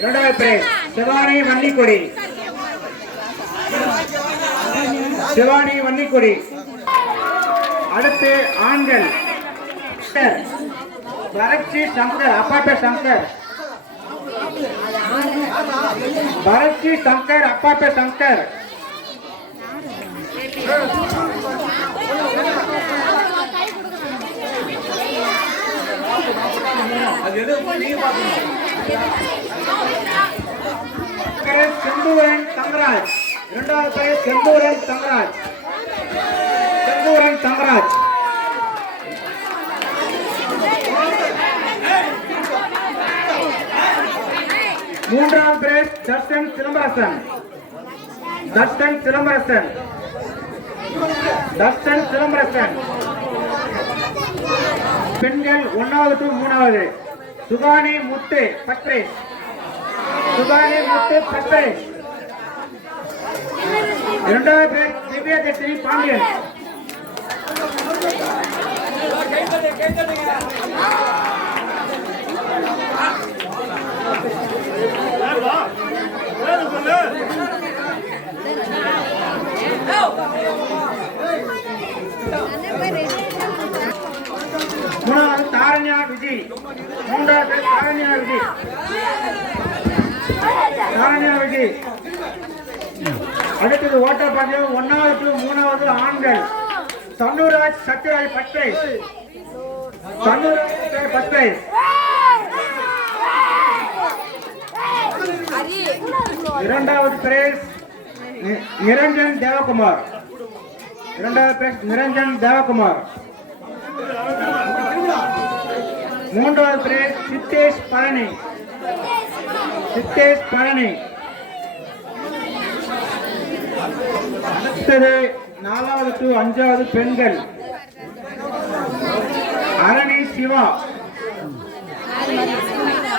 இரண்டாவது பிரைஸ் சிவானி வன்னிக்குடி. சிவானி வன்னிக்குடி. அடுத்து ஆண்கள் பரட்சி சங்கர் அப்பாப்பே சங்கர். பரட்சி சங்கர் அப்பாப்பே சங்கர். செந்தூரன் தங்கராஜ். இரண்டாவது பிரைஸ் செந்தூரன் தங்கராஜ். செந்தூரன் தங்கராஜ். மூன்றாவது பிரைஸ் தர்ஷன் சிலம்பரசன். தர்ஷன் சிலம்பரசன். தர்ஷன் சிலம்பரசன். பெண்கள் 1வது to 3வது சுகானி முத்து பத்ரே. சுகானி முத்து பத்ரே. இரண்டாவது பிரைஸ் திவ்யா தர்ஷினி பாண்டியன். மூணாவது தாரண்யா விஜய். மூன்றாவது தாரண்யா விஜய். தாரண்யா விஜய். அடுத்தது ஓட்டப்பந்தயம் 1வது to 3வது ஆண்கள் தன்னுராஜ் சத்யராஜ் பத்ரை. தன்னுராஜ் பத்ரை. இரண்டாவது பிரைஸ் நிரஞ்சன் தேவகுமார். இரண்டாவது பிரைஸ் நிரஞ்சன் தேவகுமார். மூன்றாவது பிரைஸ் சித்தேஷ் பழனி. சித்தேஷ் பழனி. அடுத்தது 4வது to 5வது பெண்கள் Arani Siva.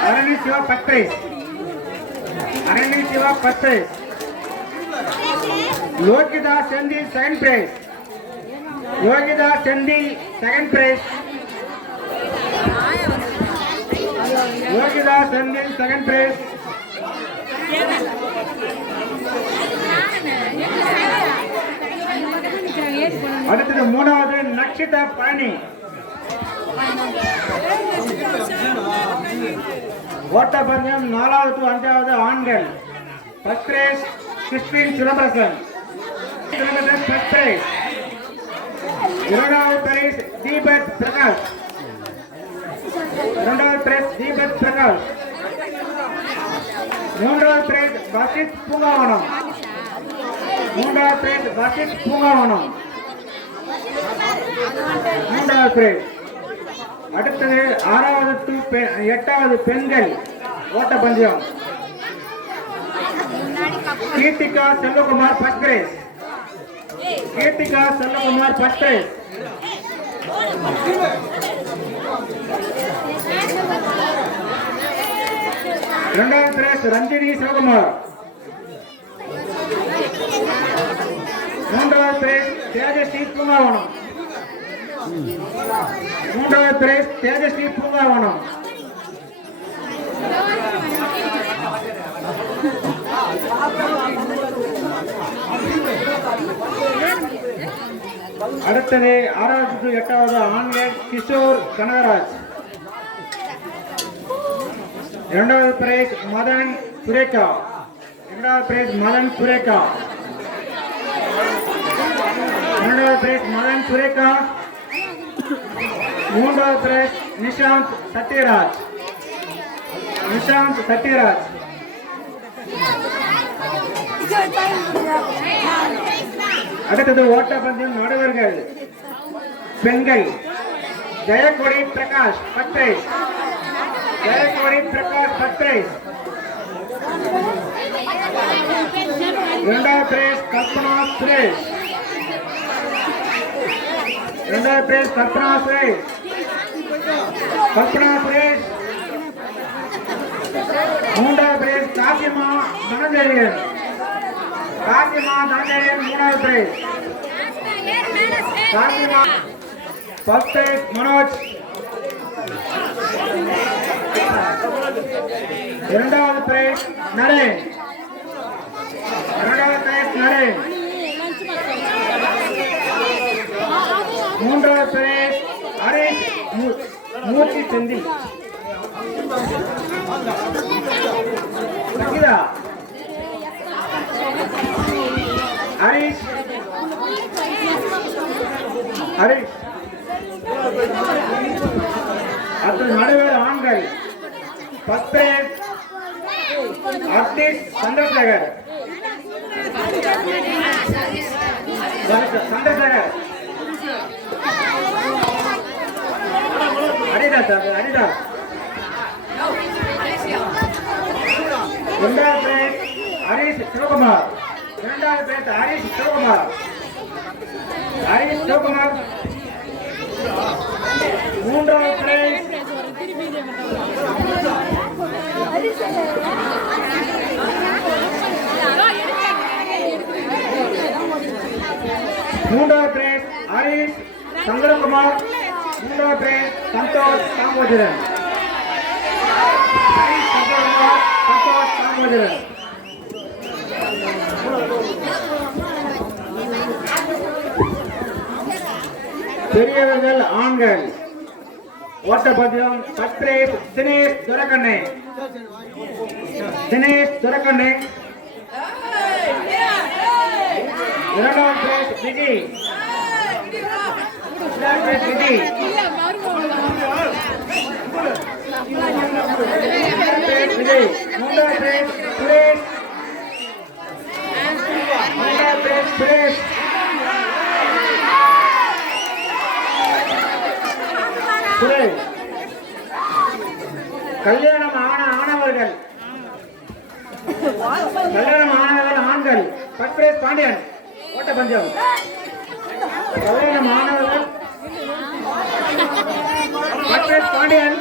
Arani Siva Pathrai. Arani Siva Pathrai. Yogitha Senthil second prize. Yogitha Senthil second prize. Yogitha Senthil second prize. அடுத்தது 3வது நக்ஷிதா பழனி. ஓட்டப்பந்தயம் 4வது to 5வது ஆண்கள் first prize Christine Silambarasan. Silambarasan first prize. இரண்டாவது பிரைஸ் தீபக் பிரகாஷ். இரண்டாவது பிரைஸ் தீபக் பிரகாஷ். மூன்றாவது பிரைஸ் வசித் பூங்காவனம். மூன்றாவது பிரைஸ் வசித் பூங்காவனம். மூன்றாவது பிரைஸ். அடுத்தது 6வது to 8வது பெண்கள் ஓட்டப்பந்தயம் Keerthika Selvakumar first prize. Keerthika Selvakumar first prize. இரண்டாவது பிரைஸ் ரஞ்சினி சிவகுமார். மூன்றாவது பிரைஸ் தேஜஸ்ரீ பூங்காவனம். மூன்றாவது பிரைஸ் தேஜஸ்ரீ பூங்காவனம். அடுத்தது 6வது to 8வது ஆண்கள் கிஷோர் கனகராஜ். இரண்டாவது பிரைஸ் மதன் சுரேகா. இரண்டாவது பிரைஸ் மதன் சுரேகா. இரண்டாவது பிரைஸ் மதன் சுரேகா. மூன்றாவது பிரைஸ் நிஷாந்த் சத்யராஜ். நிஷாந்த் சத்யராஜ். அடுத்தது ஓட்டப்பந்தயம் நடுவர்கள் பெண்கள் ஜெயக்கொடி பிரகாஷ் பத்ரை. ஜெயக்கொடி பிரகாஷ் பத்ரை. இரண்டாவது பிரைஸ் கல்பனா சுரேஷ். இரண்டாவது பிரைஸ் கல்பனா சுரேஷ். கல்பனா சுரேஷ். மூன்றாவது பிரைஸ் காசிமா தனஞ்சயன். காசிமா தனஞ்சயன் மூணாவது prize. Kasima first prize Manoj. இரண்டாவது பிரைஸ் நரேன். இரண்டாவது பிரைஸ் நரேன். மூன்றாவது பிரைஸ் ஹரிஷ் மூர்த்தி செந்தில். சங்கீதா ஹரிஷ் ஹரிஷ். அடுத்த நடுவர் ஆண்கள். First prize artist Chandrasekar. Chandrasekar Haridas. Haridas. இரண்டாவது பிரைஸ் ஹரிஷ் சிவகுமார். இரண்டாவது பிரைஸ் ஹரிஷ் சிவகுமார். ஹரிஷ் சிவகுமார். மூன்றாவது பிரைஸ் ஹரிஷ் சந்திரகுமார். மூன்றாவது பிரைஸ் சந்தோஷ் தாமோதரன். ஹரிஷ் சந்திரகுமார், சந்தோஷ் தாமோதரன். பெரியவர்கள் ஆண்கள் ஓட்டப்பந்தயம். First prize Dinesh Durakanne. தினேஷ் துரக்கண்ணே. இரண்டாவது பிரைஸ் விஜி. விஜி. விஜய். மூன்றாவது பிரைஸ் சுரேஷ். மூன்றாவது பிரைஸ் சுரேஷ். கல்யாணம் ஆனவர்கள். கல்யாணம் ஆனவர்கள் ஆண்கள். ஃபர்ஸ்ட் பிரைஸ் பாண்டியன் ஓட்டப்பந்தயம். கல்யாணம் ஆனவர்கள் ஃபர்ஸ்ட் பிரைஸ் பாண்டியன்.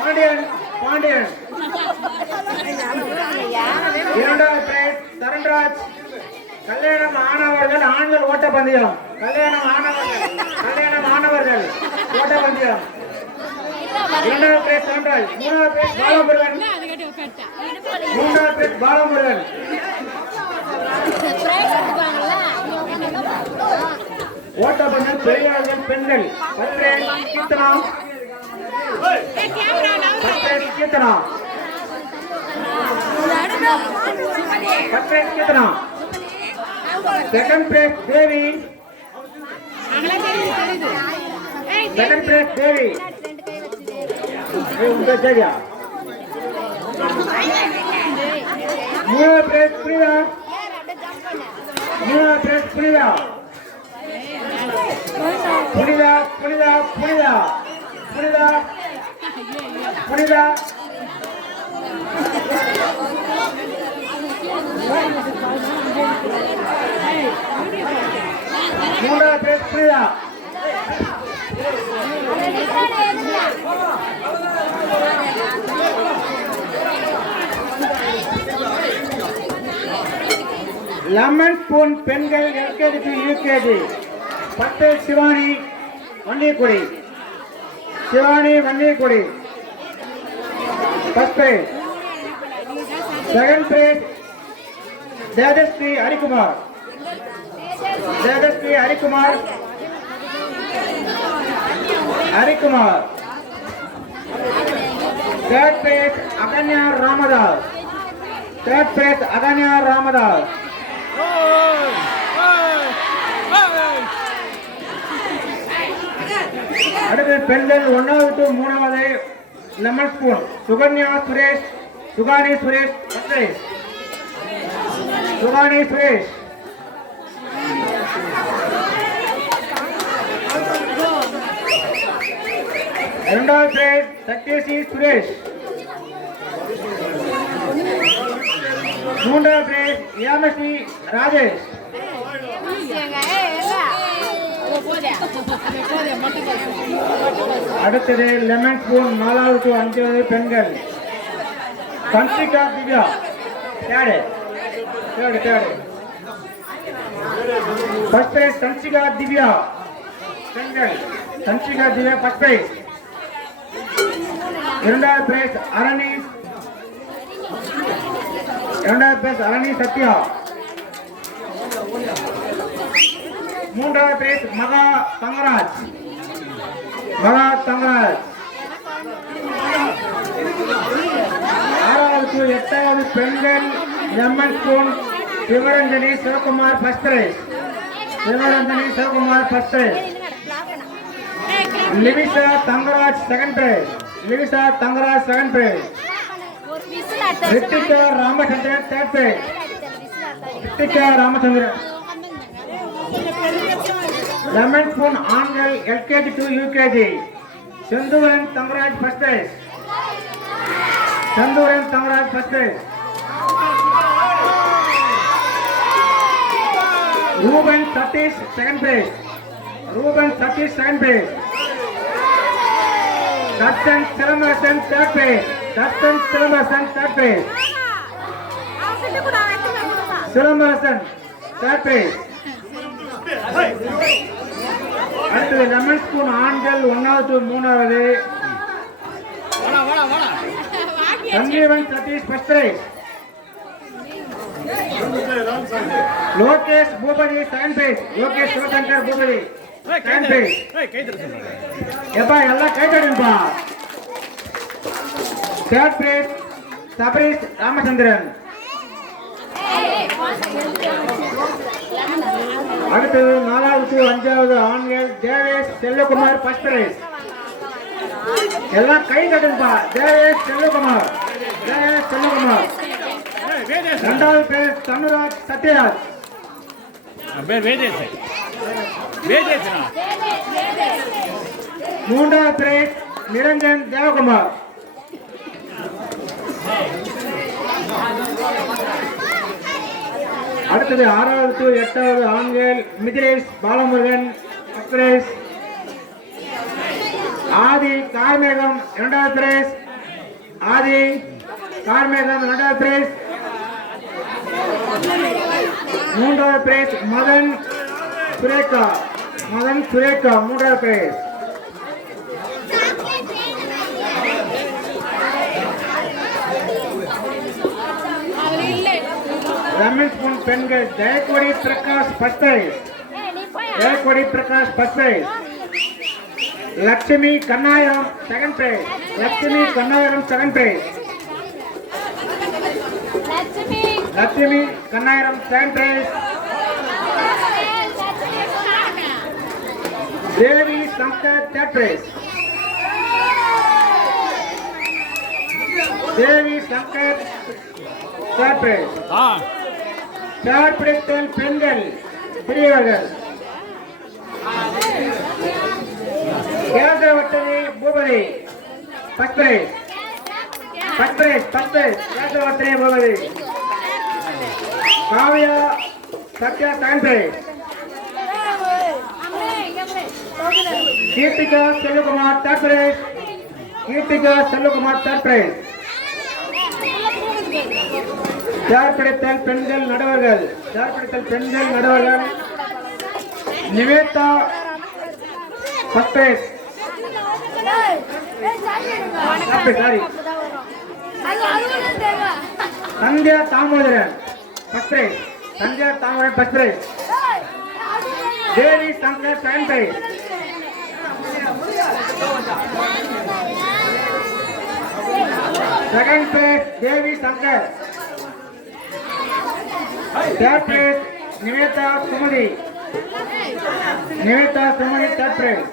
பாண்டியன் பாண்டியன். இரண்டாவது பிரைஸ் தரண்ராஜ். கல்யாணம் ஆனவர்கள் ஆண்கள் ஓட்டப்பந்தயம். கல்யாணம் ஆனவர்கள் ஓட்டப்பந்தயம். இரண்டாவது பிரைஸ் தரண்ராஜ். மூன்றாவது பிரைஸ் பாலமுருகன். மூன்றாவது பிரைஸ் பாலமுருகன். ஓட்டப்பந்தயம் பெரியவர்கள் பெண்கள். First prize Keerthana. First prize Keerthana. First prize Keerthana. Second prize Devi. Second prize Devi. மூணாவது பிரைஸ் பிரியா. மூணாவது பிரைஸ் புனிதா. புனிதா புனிதா புனிதா புனிதா புனிதா. மூன்றாவது பிரைஸ் புனிதா. லெமன் ஸ்பூன் பெண்கள் LKG UKG. First prize Shivani Vanniyakudi. Shivani Vanniyakudi. First prize. Second prize Tejashree Harikumar. Tejashree Harikumar. Harikumar. Third prize Aganya Ramadas. Third prize Aganya Ramadas. அடுத்து பெண்கள் 1வது to 3வது லெமன் ஸ்பூன். சுகன்யா சுரேஷ். சுகானி சுரேஷ். சுகானி சுரேஷ். இரண்டாவது பிரைஸ் சத்யஸ்ரீ சுரேஷ். மூன்றாவது பிரைஸ் யாமஸ்ரீ ராஜேஷ். அடுத்தது லெமன் ஸ்பூன் 4வது to 5வது பெண்கள். Sansika Divya. Third. First prize Sansika Divya பெண்கள். Sansika Divya first prize. இரண்டாவது பிரைஸ் அரணி இரண்டாவது பிரைஸ் அரணி சத்யா. மூன்றாவது பிரைஸ் மகா தங்கராஜ். ஆறாவது 8வது பெண்கள் MN school Sivaranjani Sivakumar first prize. Livisha Thangaraj second prize. Rithika Ramachandran third prize. Lemon spoon ஆண்கள் LKG to UKG Senthuran Thangaraj first prize. Ruban Sathish second prize. Dharshan Silambarasan third prize. அடுத்தது லெமன் ஸ்பூன் ஆண்கள் 1வது to 3வது Sanjeevan Sathish first prize. Lokesh Boopathi second prize. Lokesh Sivasankar Boopathi second prize. எப்பா எல்லாம் கைத்தடுப்பா. Third prize Sabareesh Ramachandran. அடுத்தது 4வது to 5வது ஆண்கள் தேவேஷ் செல்வகுமார் ஃபர்ஸ்ட் பிரைஸ். எல்லாம் கை தட்டுப்பா. தேவேஷ் செல்வகுமார். இரண்டாவது பிரைஸ் தனுராஜ் சத்யராஜ். மூன்றாவது பிரைஸ் நிரஞ்சன் தேவகுமார். அடுத்தது 6வது to 8வது ஆண்கள் மிதிலேஷ் பாலமுருகன் ஃபர்ஸ்ட் பிரைஸ். ஆதி கார்மேகம் 2வது பிரைஸ். மூன்றாவது பிரைஸ் மதன் சுரேகா 3வது பிரைஸ். லெமன் ஸ்பூன் பெண்கள் Jayakodi Prakash first prize. Lakshmi Kannayiram second prize. Devi Shankar third prize. தேர்ட் பிடித்தல் பெண்கள் பெரியவர்கள் Kesavarthani Boopathi first prize. Kesavarthani Boopathi. Kavya Sathya second prize. Keerthika Selvakumar third prize. சேர்பிடித்தல் பெண்கள் நடுவர்கள் Nivetha first prize. Sandhya Damodaran first prize. Devi Shankar second prize. Second prize Devi Shankar. Third prize Nivetha Sumathi third prize.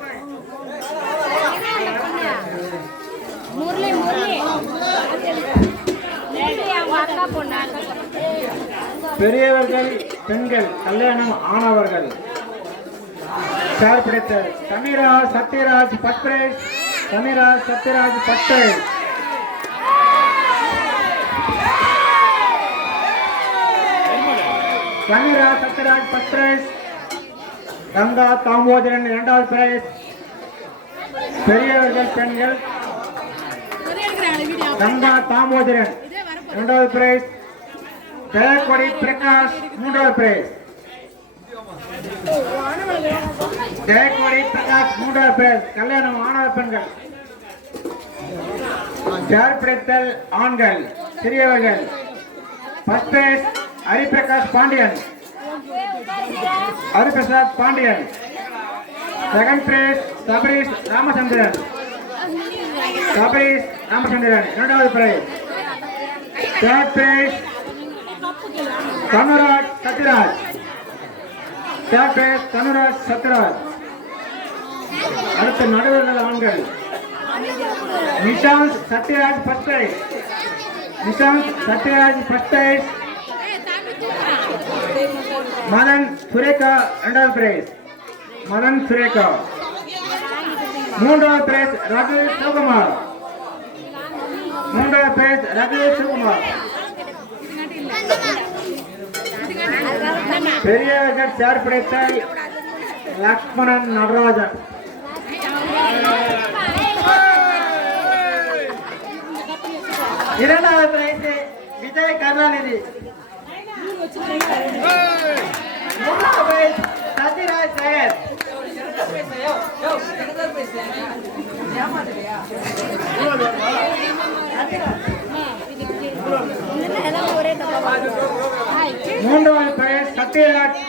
பெரியவர்கள் பெண்கள் கல்யாணம் ஆனவர்கள் சேர்பிடித்த சமீரா சத்யராஜ் ஃபர்ஸ்ட் பிரைஸ். கங்கா தாமோதரன் 2வது பிரைஸ். பெரியவர்கள் பெண்கள் கங்கா தாமோதரன் 2வது பிரைஸ். ஜெயக்கொடி பிரகாஷ் 3வது பிரைஸ். கல்யாணம் ஆனவ பெண்கள். சேர்பிடித்தல் ஆண்கள் பெரியவர்கள் First place, Hariprakash Pandian. Hariprasad Pandian. Second place, Sabris Ramachandran. Sabris Ramachandran. Another prize. Third place, Tanuraj Satiraj. Third place, Tanuraj Satiraj. அடுத்த நடுவர்கள் ஆண்கள் Nishanth Sathyaraj first prize. Nishanth Sathyaraj first prize. Madhan Sureka இரண்டாவது பிரைஸ். மதன் சுரேகா. மூன்றாவது பிரைஸ் ரகு சிவகுமார். மூன்றாவது பிரைஸ் ரகு சிவகுமார். பெரியவர்கள் சேர் பிடித்த லக்ஷ்மணன் நடராஜன். இரண்டாவது பிரைஸ் விஜய் கருணாநிதி. மூன்றாவது பிரைஸ் சத்யராஜ் சேகர். மூன்றாவது பிரைஸ் சத்யராஜ்.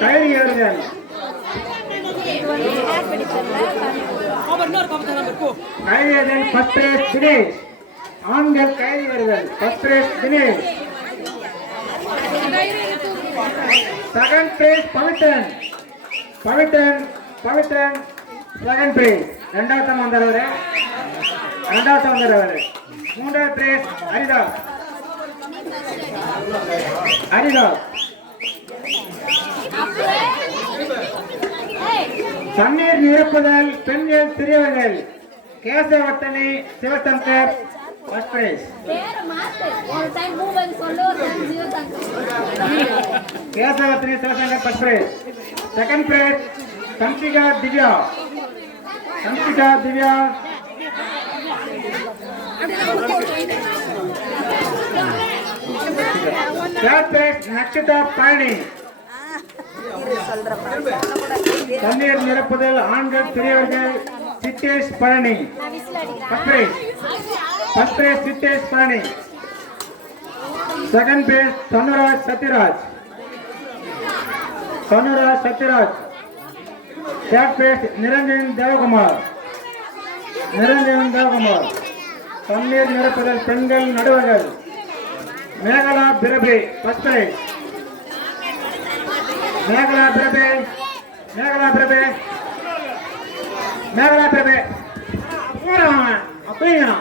கைது ஏறுதல் ஃபர்ஸ்ட் பிரைஸ் தினேஷ். ஆண்கள் கைது ஏறுதல் first prize Dinesh. Second prize Pavithran. Pavithran Pavithran second prize. ரெண்டாவது வந்தவர். மூன்றாவது பிரைஸ் ஹரிதாஸ். ஹரிதாஸ். தண்ணீர் நிரப்புதல் பெண்கள் சிறியவர்கள் கேசவர்த்தனை சிவசங்கர் ஃபர்ஸ்ட் பிரைஸ். கேசவர்த்தனை Sivasankar first prize. Second prize Samsika Divya. Samsika Divya. Third prize Nakshitha Palani. தண்ணீர் நிரப்புதல் ஆண்கள் பெரியவர்கள் Siddhesh Palani. First prize Siddhesh Palani. Second prize Dhanuraj Sathyaraj. Dhanuraj Sathyaraj. Third prize Niranjan Devakumar. Niranjan Devakumar. தண்ணீர் நிரப்புதல் பெண்கள் நடுவர்கள் மேகலா பிரபே ஃபர்ஸ்ட் பிரைஸ். மேகலா பிரபே. மேகலா பிரபே. மேகலா பிரபே. அப்படியா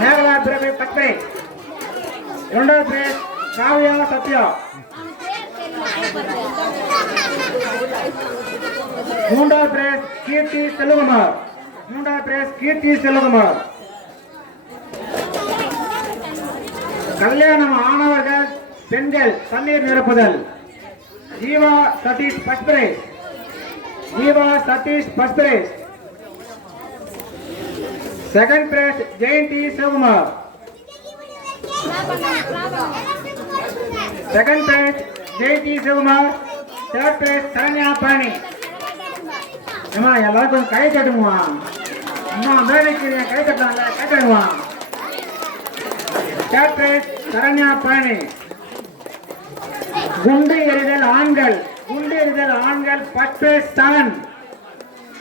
மேகலா பிரபே ஃபர்ஸ்ட் பிரைஸ். இரண்டாவது பிரைஸ் காவ்யா சத்யா. மூன்றாவது பிரைஸ் கீர்த்தி செல்வகுமார். மூன்றாவது பிரைஸ் கீர்த்தி செல்வகுமார். கல்யாணம் ஆனவர்கள் பெண்கள் தண்ணீர் நிரப்புதல் Jeeva Sathish first prize. Jeeva Sathish first prize. Second prize Jayanthi Sivakumar. Second prize Jayanthi Sivakumar. Third prize Saranya Palani. அம்மா எல்லாரும் கொஞ்சம் கை தட்டுமா. அம்மா வேலைக்கு கை தட்டலாம்ல, கை தட்டுமா. Third prize Saranya Palani. குண்டு எறிதல் ஆண்கள். குண்டு எறிதல் ஆண்கள் first prize Saran.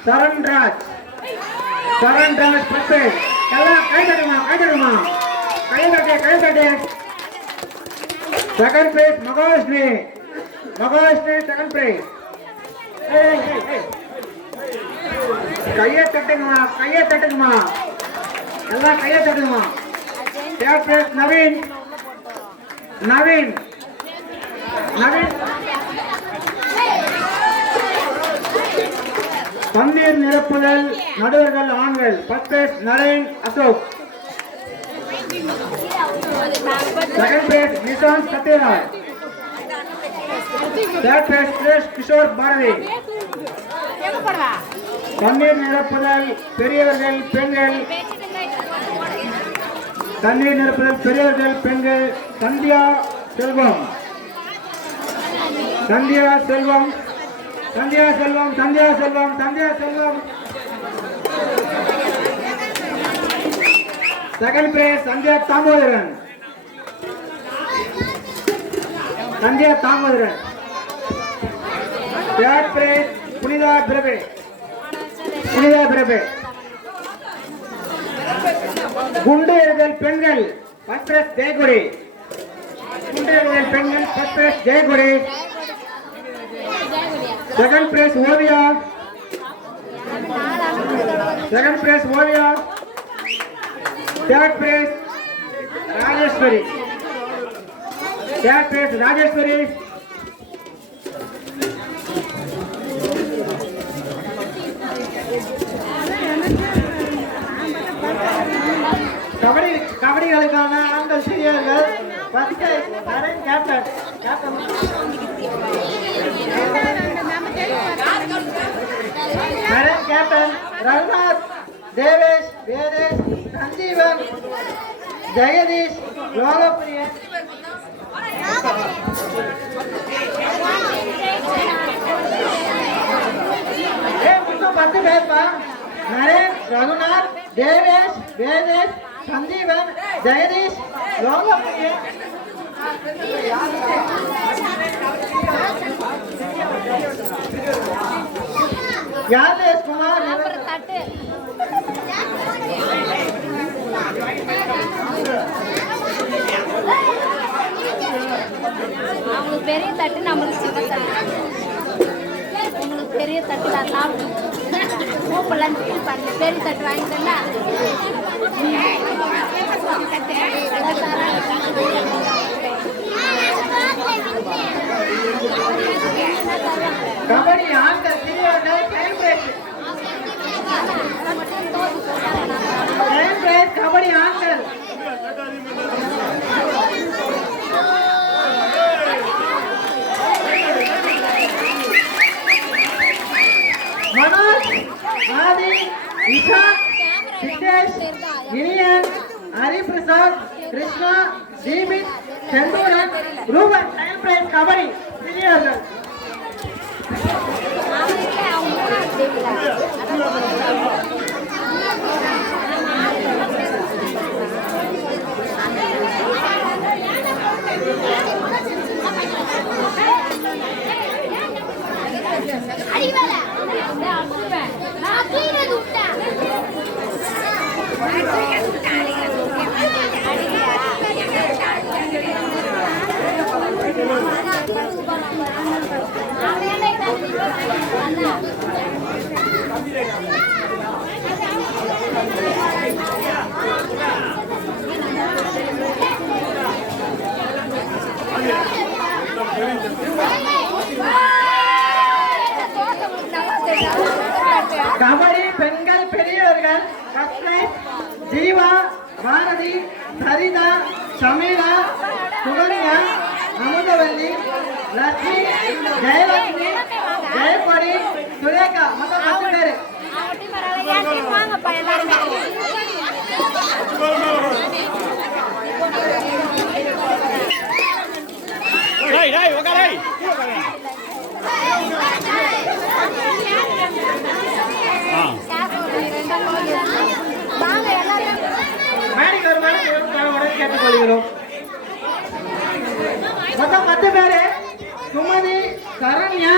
Saranraj. Saranraj first prize. எல்லாம் கை தட்டுமா, கை தட்டுமா. கை தட்டு, கை தட்டு. Second prize Mahalakshmi. Mahalakshmi second prize. கையை தட்டுங்கம்மா, கையை தட்டுங்கம்மா. எல்லாம் கையை தட்டுங்கம்மா. Third prize Naveen. நவீன். நவீன். தண்ணீர் நிரப்புதல் நடுவர்கள் ஆண்கள் first prize Naren Ashok. Second prize Nishanth Sathyaraj. Third prize Suresh Kishore Bharathi. தண்ணீர் நிரப்புதல் பெரியவர்கள் பெண்கள். தண்ணீர் நிரப்புதல் பெரியவர்கள் பெண்கள். Sandhya Selvam, Sandhya Selvam, Sandhya Selvam, Sandhya Selvam, Sandhya Selvam. Second prize Sandhya Damodaran, Sandhya Damodaran. Third prize Punitha Prabhe, Punitha Prabhe. குண்டு எறிதல் பெண்கள் ஃபர்ஸ்ட் பிரைஸ் ஜெயகுடி, குண்டு எறிதல் பெண்கள் first prize Jayakudi. Second prize Oviya, second prize Oviya. Third prize Rajeswari, third prize Rajeswari. கபடிகளுக்கான ஆண்கள் சிறியர்கள் கேப்டன் கேப்டன் ரகுநாத், தேவேஷ், வேதேஷ், சஞ்சீவன், ஜெகதீஷ், லோகப்பிரியன். இன்னும் 10 பேர்ப்பா. நரேன், ரகுநாத், தேவேஷ், வேதேஷ், சஞ்சீவன், ஜெகதீஷ், லோகப்பிரியன். யாதேஷ் குமார், அவங்களுக்கு பெரிய தட்டு, நம்மளுக்கு சின்ன தட்டு. உங்களுக்கு பெரிய தட்டு நான் சாப்பிட்டு மூப்பெல்லாம் ஃபீல் பண்ணல. பெரிய தட்டு வாங்கிட்டேன்னா கபடி ஆண்கள் சிறியவர்கள் கபடி ஆண்கள். மனோஜ், ஆதி, இஷா, சித்தேஷ், இனியன், ஹரிபிரசாத், கிருஷ்ணா, ஜீவித், செந்தூரன், ரூபன். டைம் பிரைஸ் கபடி சிறியவர்கள். கபடி பெண்கள் பெரியவர்கள் ஜீவா, பாரதி, சரிதா, சமீரா, சுகன்யா, அமுதவல்லி, லட்சுமி, ஜெயலட்சுமி, ஜெயப்படி, சுரேகா. மொத்தம் 10 பேரு. கேட்டுக்கொள்கிறோம். மொத்தம் 10 பேரு. சுமதி, சரண்யா,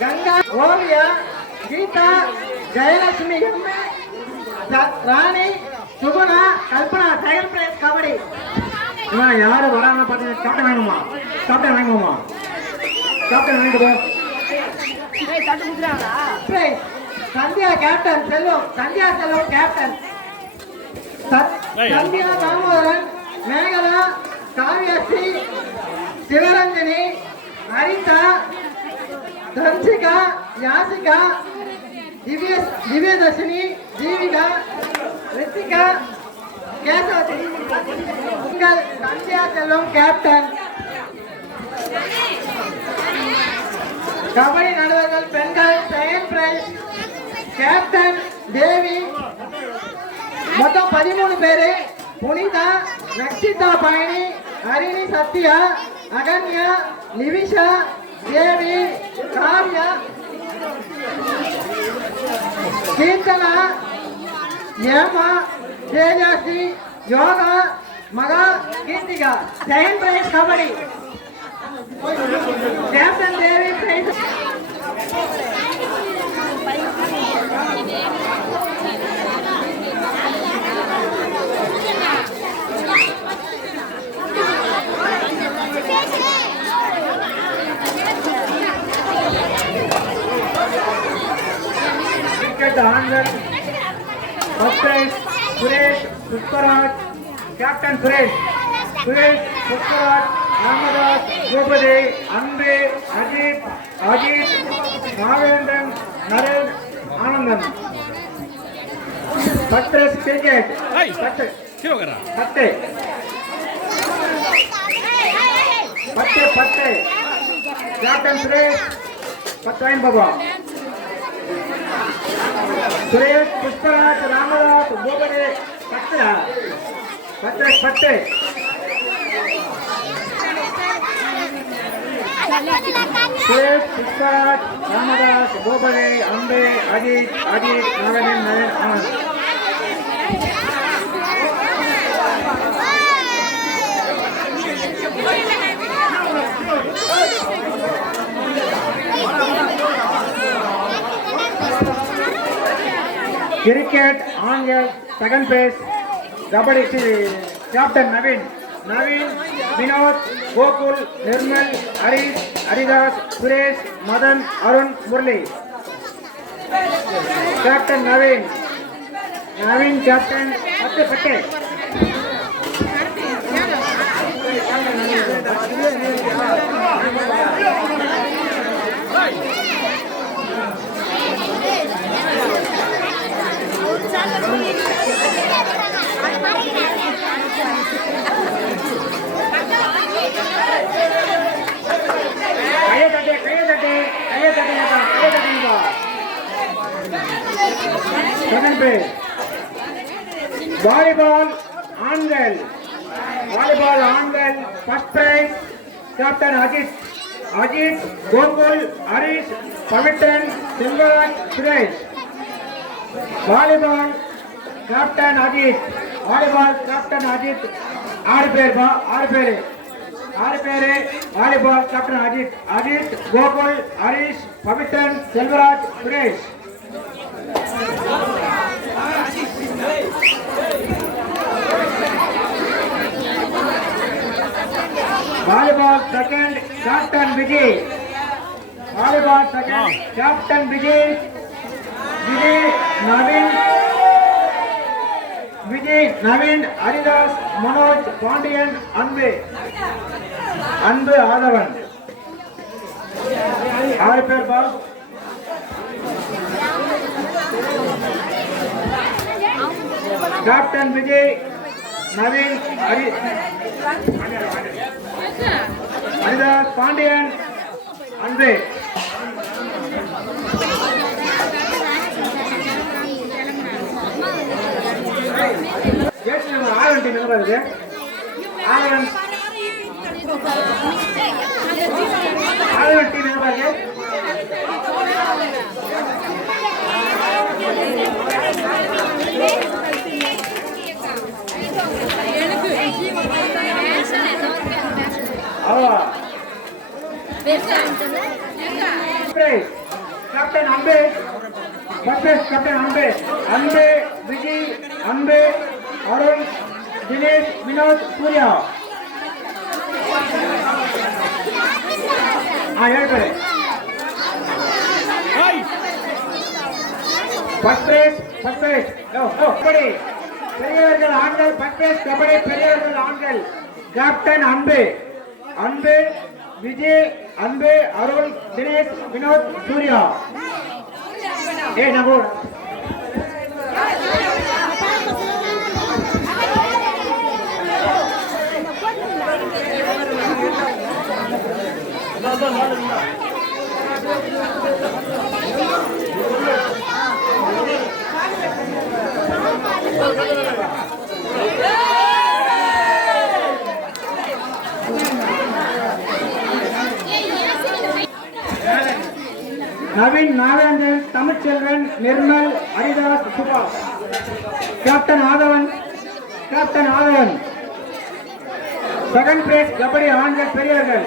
கங்கா, ஓவியா, கீதா, ஜெயலட்சுமி, ராணி, சுகுணா, கல்பனா. Second prize kabaddi. யாரு வராம பாத்தீங்க? கேப்டன் வாங்குமா, கேப்டன் வாங்குமா, கேப்டன் வாங்கிட்டு. Sandhya captain Selvam, Sandhya Selvam captain. சந்தியா தாமோதரன், மேகலா, காவியாஸ்ரீ, சிவரஞ்சனி, ஹரிதா, தன்சிகா, யாசிகா, திவ்யதர்ஷினி, ஜீவிகா, ரித்திகா, கேசவதி. உங்கள் சந்தியா செல்வம் கேப்டன். கபடி நடுவர்கள் பெண்கள் செகண்ட் பிரைஸ் கேப்டன் தேவி மொத்தம் 13 பேரு. புனிதா, ரக்ஷிதா பயணி, ஹரிணி சத்யா, அகன்யா, நிவிஷா, தேவி, காவ்யா, கீர்த்தனா, ஏமா, Tejasri, Yoga, Maha, Keerthika. Second prize kabaddi. Captain Devi prize. ஆண்கள் first prize Suresh Pushparaj. Captain Suresh Pushparaj, Ramadas, Gopathi, Anbu, Ajith, Nagendran, Naren, Anandan. First prize cricket பத்து. கேப்டன் சுரேஷ் 10 பாபா. சுரேஷ் புஷ்பராஜ், ராமதாஸ், கோபதி, 10. சுரேஷ் புஷ்பராஜ், ராமதாஸ், கோபதி, அன்பு, அஜித், நாகேந்திரன், நரேன், ஆனந்த். கிரிக்கெட் ஆண்கள் second place kabaddi captain Naveen, Vinoth, Gokul, Nirmal, Harish, Haridas, Suresh, Madhan, Arun, Murali. Captain Naveen captain 10. Volleyball ஆண்கள் first prize captain Ajith, Gokul, Harish, Pavithran, Selvaraj, Suresh. Volleyball captain Ajith 6 பேர். Volleyball captain Ajith, Gokul, Harish, Pavithran, Selvaraj, Suresh. Volleyball second captain Vijay. Naveen, Haridas, Manoj, Pandiyan, Anbu, Aadhavan. 6 பேர் பால். கேப்டன் விஜய், நவீன், ஹரிதாஸ், பாண்டியன், அன்பு. ஆரன் டீம் எங்க இருக்கு? ஆரன் டீம் எங்க இருக்கு? கேப்டன் அன்பு, அன்பு, விஜய், அருண், தினேஷ், வினோத், சூர்யா. 7 பேர். ஃபர்ஸ்ட் பிரைஸ் கபடி பெரியவர்கள் ஆண்கள். ஃபர்ஸ்ட் பிரைஸ் கபடி பெரியவர்கள் ஆண்கள். கேப்டன் அன்பு, விஜய், அருண், தினேஷ், வினோத், சூர்யா. நம்போ நவீன் நாகேந்திரன், தமிழ்ச்செல்வன், நிர்மல், ஹரிதாஸ், சுபாஷ். கேப்டன் ஆதவன். செகண்ட் பிரைஸ் கபடி ஆண்கள் பெரியவர்கள்.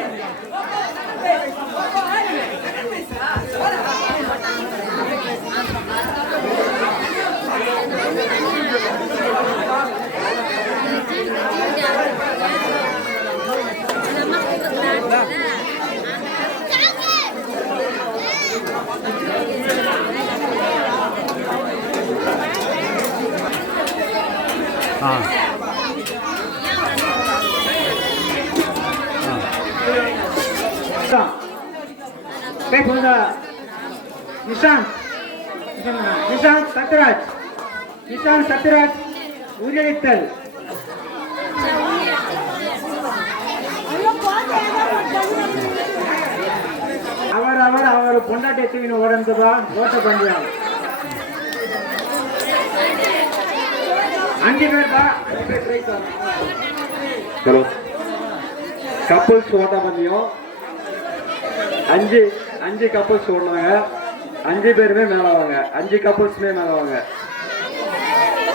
நிஷாந்த் சத்யராஜ் உயிரிழத்தல். அவர் பொண்டாட்டியை தூக்கின உடம்புதான் ஓட்ட பந்தயம். 5 பேர் ஹலோ, கப்புள்ஸ் ஓட்ட பந்தயம். 5 கப்புள்ஸ் ஓடுனாங்க. 5 பேருமே மேல வாங்க. 5 கப்புள்ஸுமே மேல வாங்க.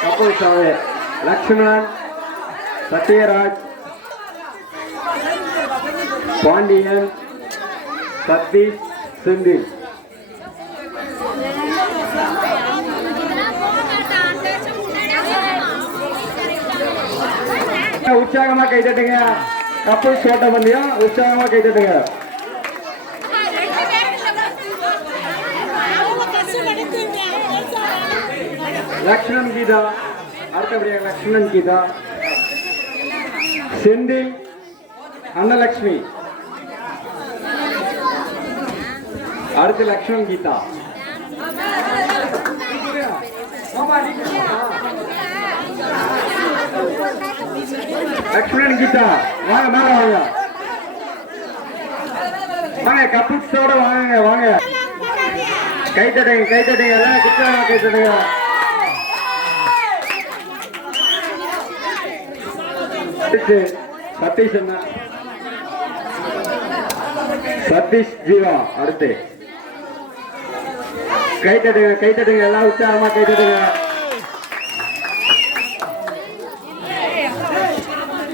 கப்புள்ஸ் லக்ஷ்மணன், சத்யராஜ், பாண்டியன், சதீஷ், செந்தில். உற்சாகமா கை தட்டுங்க. கப்புள்ஸ் ஓட்ட பந்தயம், உற்சாகமா கை தட்டுங்க. லக்ஷ்மணன் கீதா, அடுத்தபடியாக லக்ஷ்மணன் கீதா, செந்தில், அன்னலக்ஷ்மி, அடுத்து லக்ஷ்மணன் கீதா. லக்ஷ்மணன் கீதா வாங்க, மேல வாங்க. வாங்க, கப்புள்ஸோட வாங்க. கை தட்டுங்க எல்லாம் குற்றாலம் கை தட்டுங்க. சதீஷ் அண்ணா, சதீஷ் ஜீவா. அடுத்து கை தட்டுங்க எல்லாம் உற்சாகமா கை தட்டுங்க.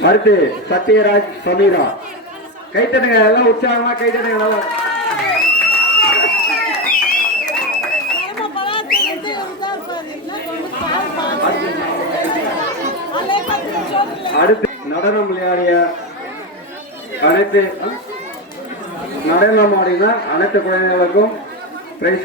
அடுத்து சத்யராஜ், சமீரா. கை தட்டுங்க எல்லாம் உற்சாகமா கை தட்டுங்க. நல்லா அடுத்து நடனம் விளையாடிய நடனம் ஆடின அனைத்து குழந்தைகளுக்கும்